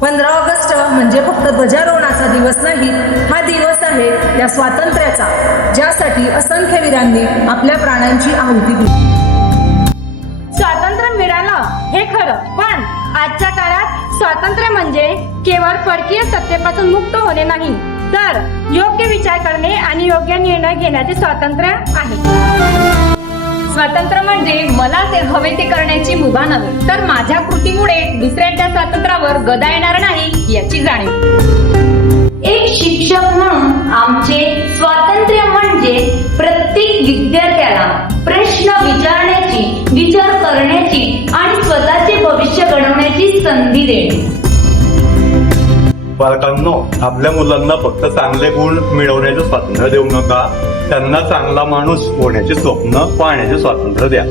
15 August म्हणजे फक्त ध्वजारोहणाचा दिवस नाही, हा दिवस आहे त्या स्वातंत्र्याचा, ज्यासाठी असंख्य वीरांनी आपल्या प्राणांची आहुती दिली. स्वातंत्र्य मिळालं हे खरं, पण आजच्या काळात स्वातंत्र्य म्हणजे केवळ परकीय सत्तेपासून मुक्त होणे नाही, तर योग्य विचार करणे आणि योग्य निर्णय घेण्याचे स्वातंत्र्य आहे. स्वातंत्र्य म्हणजे मला ते हवे ते करण्याची मुभा नव्हे, तर माझ्या कृतीमुळे दुसऱ्यांच्या स्वातंत्र्यावर गदा येणार नाही याची जाणीव. एक शिक्षक म्हणून आमचे स्वातंत्र्य म्हणजे प्रत्येक विद्यार्थ्याला प्रश्न विचारण्याची, विचार करण्याची आणि स्वतःचे भविष्य घडवण्याची संधी देणे. पालकांनो, आपल्या मुलांना फक्त चांगले गुण मिळवण्याचे स्वातंत्र्य देऊ नका, त्यांना चांगला माणूस होण्याचे स्वप्न पाहण्याचे स्वातंत्र्य द्या.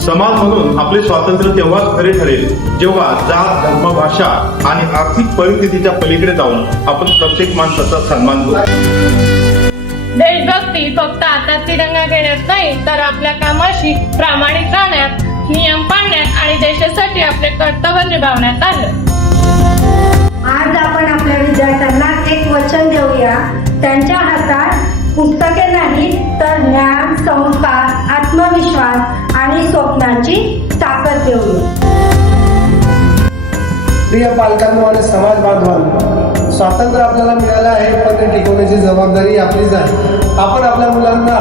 समाज म्हणून आपले स्वातंत्र्य तेव्हाच खरे ठरेल जेव्हा जात, धर्म, भाषा आणि आर्थिक परिस्थितीच्या पलीकडे जाऊन आपण प्रत्येक माणसाचा सन्मान करू. देशभक्ती फक्त आता तिरंगा घेण्यात नाही, तर आपल्या कामाशी प्रामाणिक राहण्यात, नियम पाळण्यात आणि देशासाठी आपले कर्तव्य निभावण्यात आलं. आज आपण आपल्या विद्यार्थ्यांना एक वचन देऊया. त्यांच्या हातात पुस्तके नाही, तर ज्ञान, संस्कार, आत्मविश्वास आणि स्वप्नांची ताकद देऊया. प्रिय पालकांनो आणि समाज बांधवांनो, स्वातंत्र्य आपल्याला मिळालं आहे, पण ते टिकवण्याची जबाबदारी आपलीच आहे. आपण आपल्या मुलांना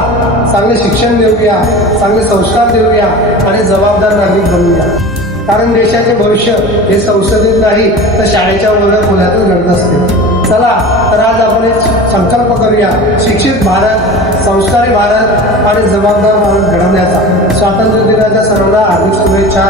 चांगले शिक्षण देऊया, चांगले संस्कार देऊया आणि जबाबदार नागरिक बनवूया. कारण देशाचे भविष्य हे संसदेत नाही, तर शाळेच्या वर्गखोल्यातच घडत असते. चला तर आज आपण एक संकल्प करूया, शिक्षित भारत, संस्कारी भारत आणि जबाबदार भारत घडवण्याचा. स्वातंत्र्य दिनाच्या सर्वांना हार्दिक शुभेच्छा.